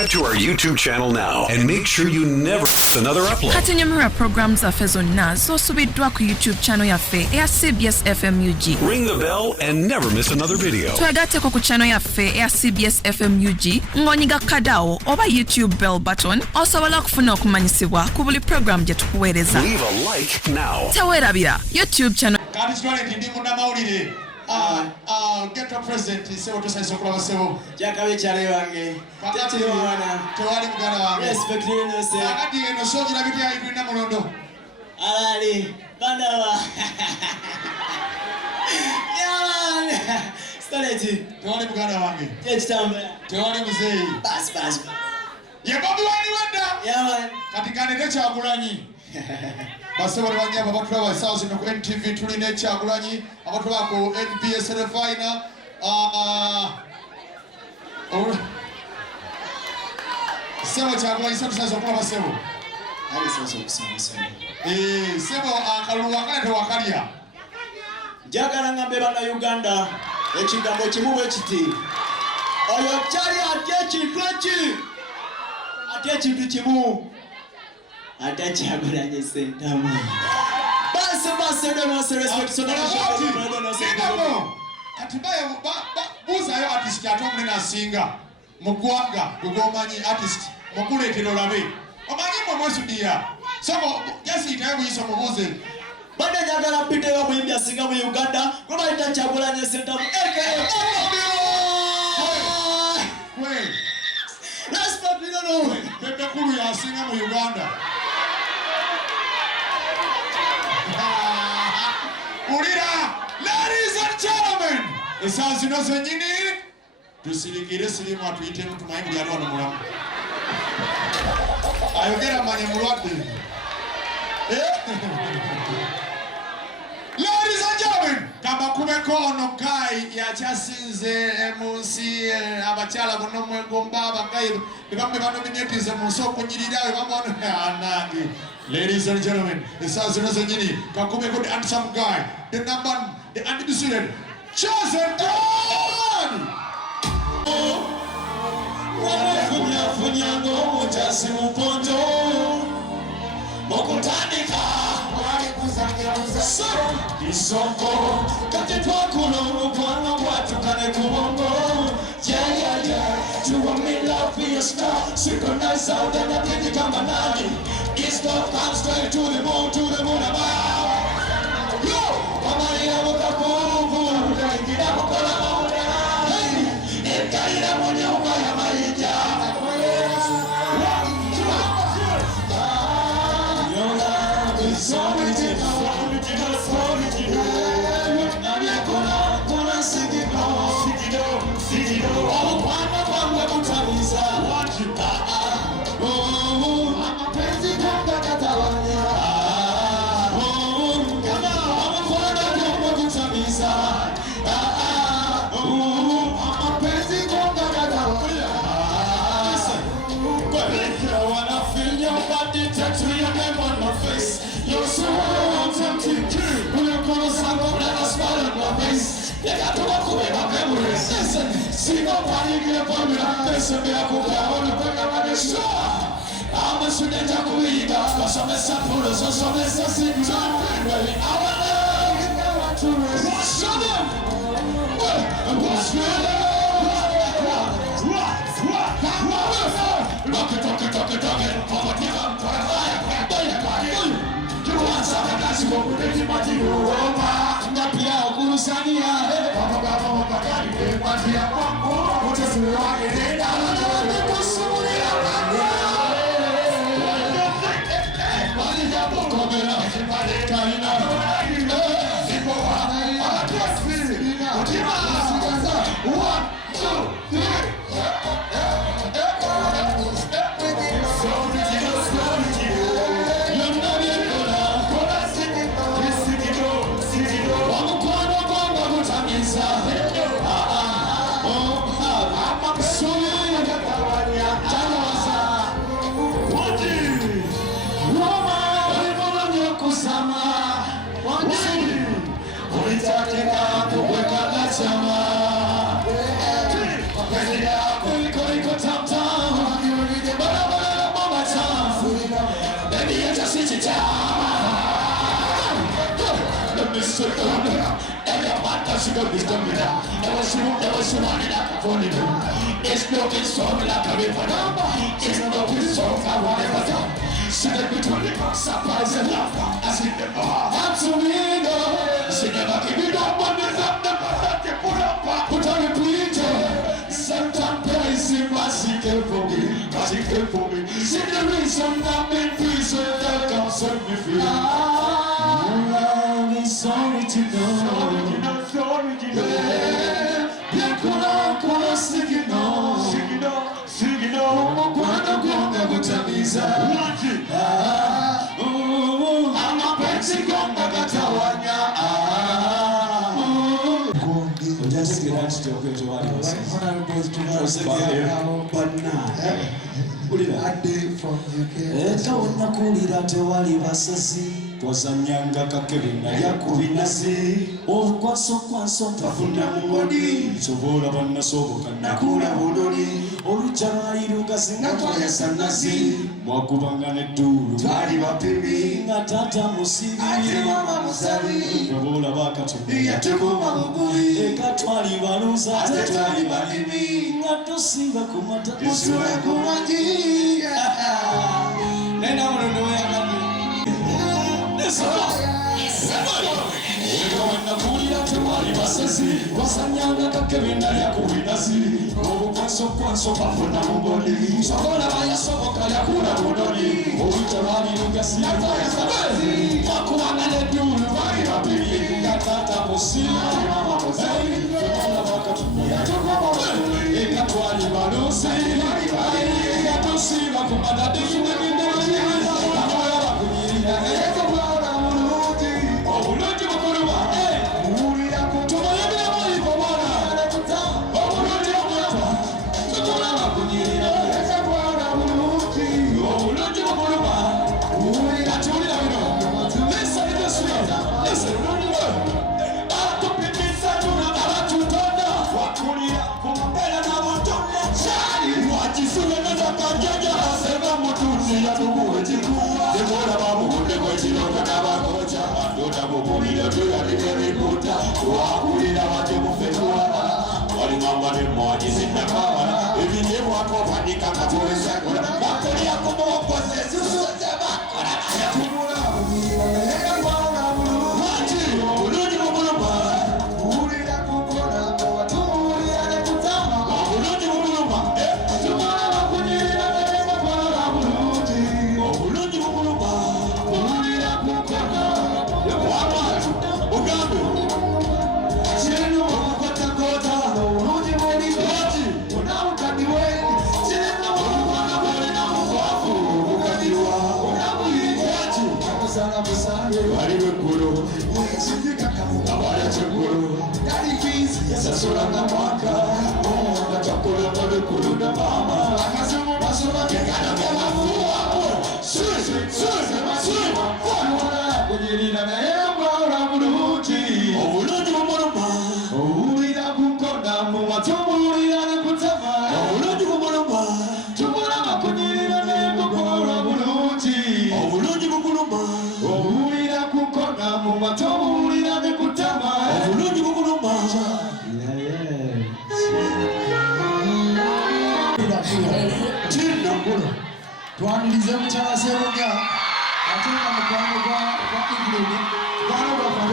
Subscribe to our YouTube channel now and make sure you never miss another upload. Katinyamura programs zaffe zonna z'osubiddwa ku YouTube channel yaffe eya CBS FM UG. Ring the bell and never miss another video. Twegatteko ku channel yaffe eya CBS FM UG ng'onyiga kadawo oba YouTube bell button osobola okufuna okumanyisibwa ku buli program gye tukuweereza. Leave a like now. Teweerabira YouTube channel. Get a present, say what you say, so close. Jakabe chale wange. Tete wana. Tewali mugana wange. Respect you no say. Akati eno shoji na bitu ya Evelyn Namulondo. Alali. Bandawa. Yaman. Stoleti. Tewali mugana wange. Echitamba. Tewali muzei. Bas. Ye bobi wani wanda. Yaman. Katika nene Kyagulanyi. Base bali wanyama abantu baba South no NTV tuline Kyagulanyi abantu bako NBS Refiner Sebo Kyagulanyi sasa kwa sebo Ali sasa kusema. Sebo akaluwa kale wakalya Jagala ngambe bana Uganda ekigambo kimuwe kiti oyo kyali ate kintu kimu ate Kyagulanyi sentamu base demo respect so katibaye buza yo artist atomne nasinga mugwanga gugomanyi artist mukuletero labe omanyi mwesudia soko jasi itayo yiso mubuze bade jagala pite yo muyimbi asinga mu Uganda kuba ita Kyagulanyi sentamu respect you know pepe kulu ya asinga mu Uganda Urira, ladies and gentlemen, esa zino zenyini tusirikire sirimu atuite mtu maimbi ya rono mulamu ayogera manye mulwadde Ladies and gentlemen, kama kubeko ono kai ya chasinze munsi abakyala bono mwegomba abakai bibambe bano binyetize musoko nyirirawe bamono anagi. Ladies and gentlemen, this is Zenyini, Kakubeko, the handsome guy, the number, the undisputed, chosen God! East of come straight to the moon about. Yo! Amaria Mokaku, Gira Mokola, hey! Ekaira Monyoka Yamarija. Yoga is so you're so tempting. We're gonna sample like a smile on my face. They got to walk away my memories. Listen, see nobody get up on me. Listen, me, I go down and bring up the show. I'm a student of Kuiga, but some samples, some necessity. Really, our love is never to rest. Show them. What's good? Rock Let me sit down there. Everyone does she got this done with her. Never she wanted like a phone. It's no good song like a river. It's no good song I want ever done. She let me turn it surprise and laugh. I see them all. That's a winner. She never give it up on this up. Put on your pleater. Sometimes praise him as he came for me. As he came for me. See the reason I'm in peace. That can set me free. I'm sorry to know. Sorry to know. Yeah, singing on. Kwanda kutamiza. Amapenzi kwanda katawanya. Just get out to your to twazanyanga kakebina yakubinazi okwaso tafuna mugodi sobola bannasoboka nakula buloli olukyali lugazi nga twayasanazi mwakubanga neddulu twali bapibi nga tata musibi ate mama musabi obola bakatumbi yatukuma bugubi eka twali baluza ate twali balimi nga tusinga kumata tusula kumanyi nena mulondo weyagambye nakulira tewali basezi wasanyanga kakebina yakubinazi obukwaso bafuna mugoli sobola bayasoboka yakula budoli olutewali lugasi yatayasabezi akubanga neddulu bali babiri katata musira obola bakatuya ekatwali balusi ekatusiba kumadadinegindeki amoya bakunyirira obulungi bukuluba tumayebera mwalikomwana obulungi bukuluba tutulaba kunyirira obulungi bukuluba katuwulira bino batupimisa abatutonda wakulira kumbeera nabutonda kyali wakisubenezakajjaja aseva mutunzi yatubuwe kikuwa tebola babuwudde kwekironda nabakoca ndota bubulira tuyalikebiputa wakulira batemufetuwala walimamba nemwagizinnakabala ebinyebwakopandika katolesakula bakolyakumokoze zusozebakola yatumula obulungi buguluma buwulira kukola watubulira nekutama obulungi buguluma tumala bakunyirira nebakola bulungi obulungi buguluma buwulira kukola wamatu ugambe kino okukotakota obulungi bwolibati onawukadiwe kino okukona bwolina mukwafu okukadiwa onabuyibati amusala musange waliwo eggulu abalyakyegulu yasasulanga mwaka natakulanga beggulu na maama akazimu basoba gekano gebafuwako kunyirira naye mbawula bulungi obulungi bumuluma owulira kunkona muwa tumuwulira nekutama obulungi bumuluma tumulama kunyirira naye mbawula bulungi obulungi bumuluma owulira kunkona muwa tumuwulira nekutama obulungi bumuluma twanirize mukyala sebuga ate nga mukwano gwa Evelyn mukwano gwaffe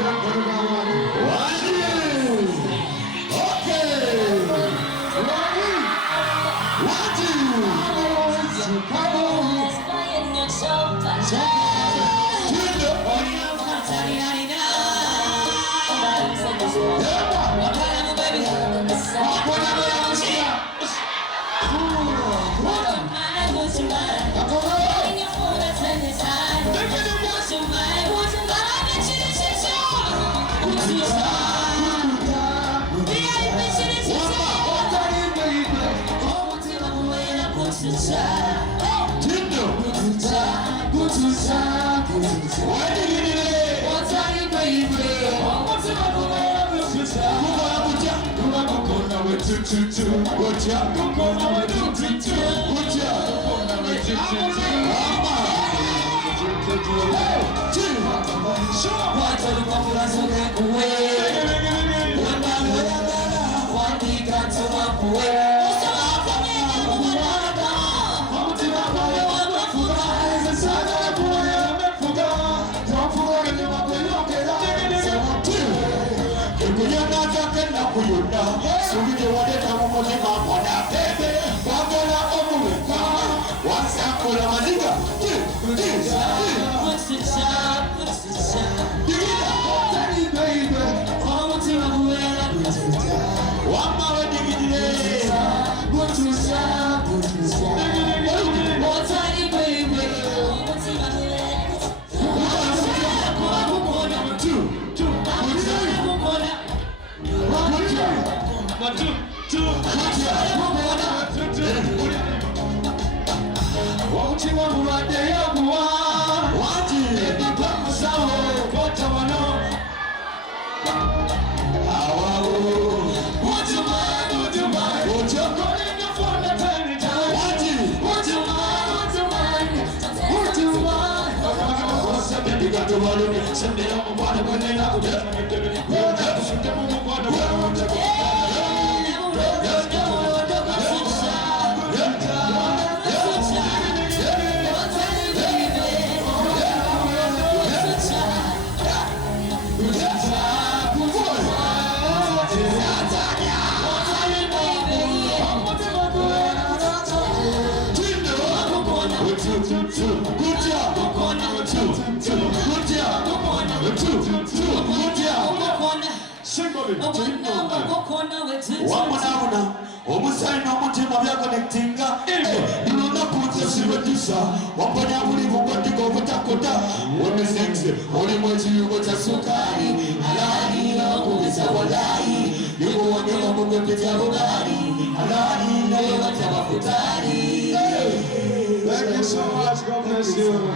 Thank you so much. God bless you.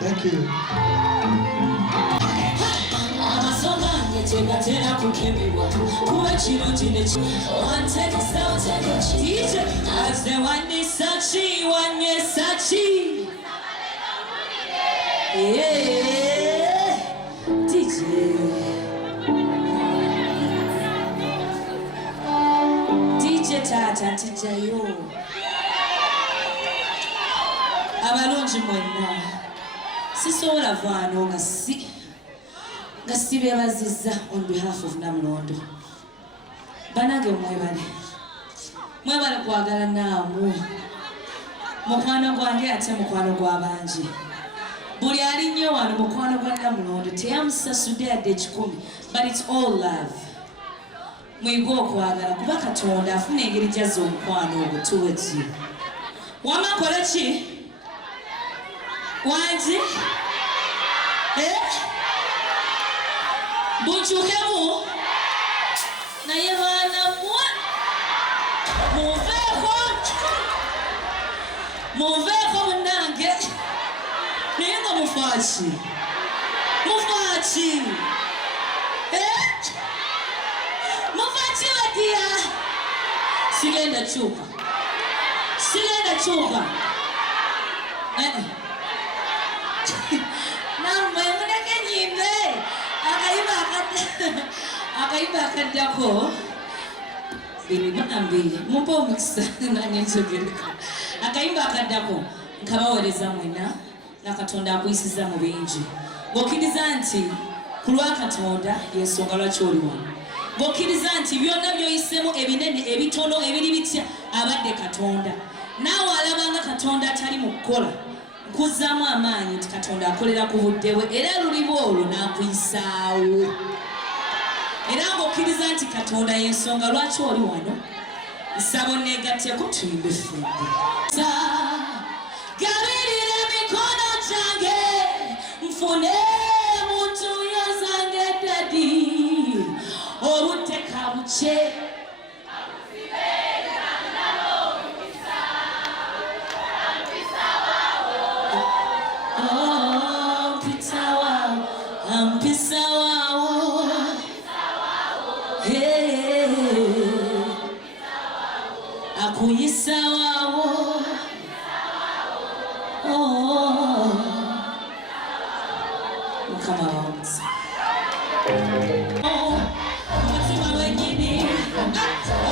Thank you. DJ Tata Tijayo abalungi mwenna sisobola vaano nga sibeebazizza on behalf of Namulondo. Banange mwebale kwagala naamu mukwano gwange ate mukwano gw'abangi. Buli alinnyo wano mukwano gwa Namulondo teyamusasudde yadde ekikumi, but it's all love. Mwige okwagala kuba Katonda afuna engeri gyazza omukwano ogwo tuwe ki. Wama kola ki? Wangi? Bukyukemu? Naye baana muveeko munnange. Naye nga mufaaki? Mufaaki? Mufaaki wadiya? Sigenda kyuka. Nammwe muleke nyimbe akayimba akaddako mbiri mumpe omukisa nange njogereko. Akayimba akaddako nkabaweereza mwena nga Katonda akuyisiza mu bingi, ng'okkiriza nti ku lwa Katonda y'ensonga lwaki oli wano, ng'okkiriza nti byonna by'oyisemu ebinene ebitono ebiri bitya abadde Katonda. Naawe alabanga Katonda atali mu kukola, nkuzzaamu amaanyi nti Katonda akolera ku budde bwe era luliba olwo n'akuyisaawo. Era ng'okkiriza nti Katonda y'ensonga lwaki oli wano, nsaba onneegatteko tuyimbe ffumbe. Gabirira emikono gyange nfune muntu yazange dadi obudde kabuke. Akuyisa wawo, oh, Mukama wansi. Umutima wenyini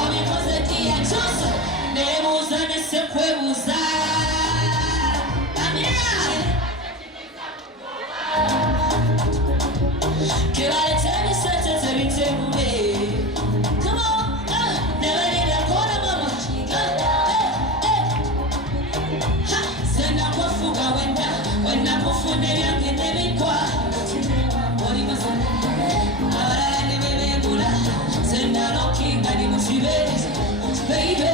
obikoze tiya kyose nebuuza nesekwebuuza. Come on, never did I call a mama. Send up a fuga when I go for the young and living qua. What he was send out a king and he must be baby.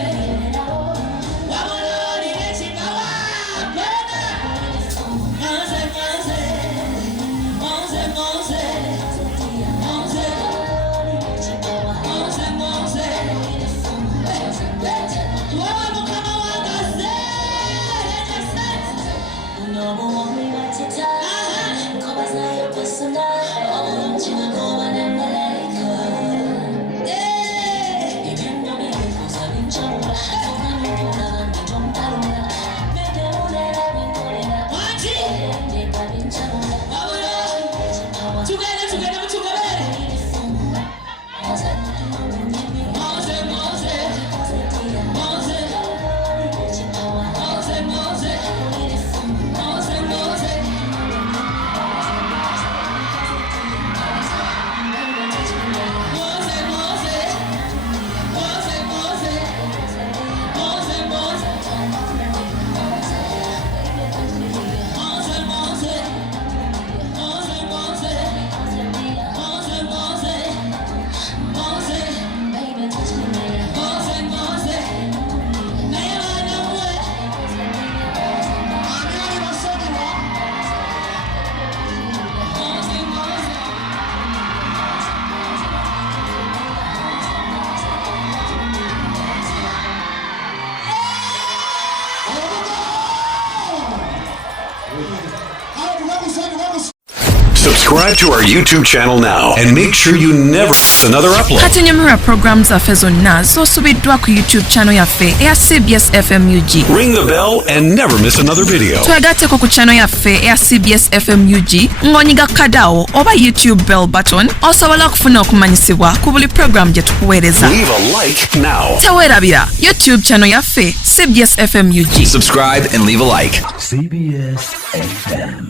Subscribe to our YouTube channel now and make sure you never miss another upload. Kati nyamira programs zaffe zonna z'osubiddwa ku YouTube channel yaffe eya CBS FM UG. Ring the bell and never miss another video. Twegatteko ku channel yaffe eya CBS FM UG ng'onyiga kadawo oba YouTube bell button osobola okufuna okumanyisibwa ku buli program gye tukuweereza. Leave a like now. Teweerabira YouTube channel yaffe CBS FM UG. Subscribe and leave a like. CBS FM.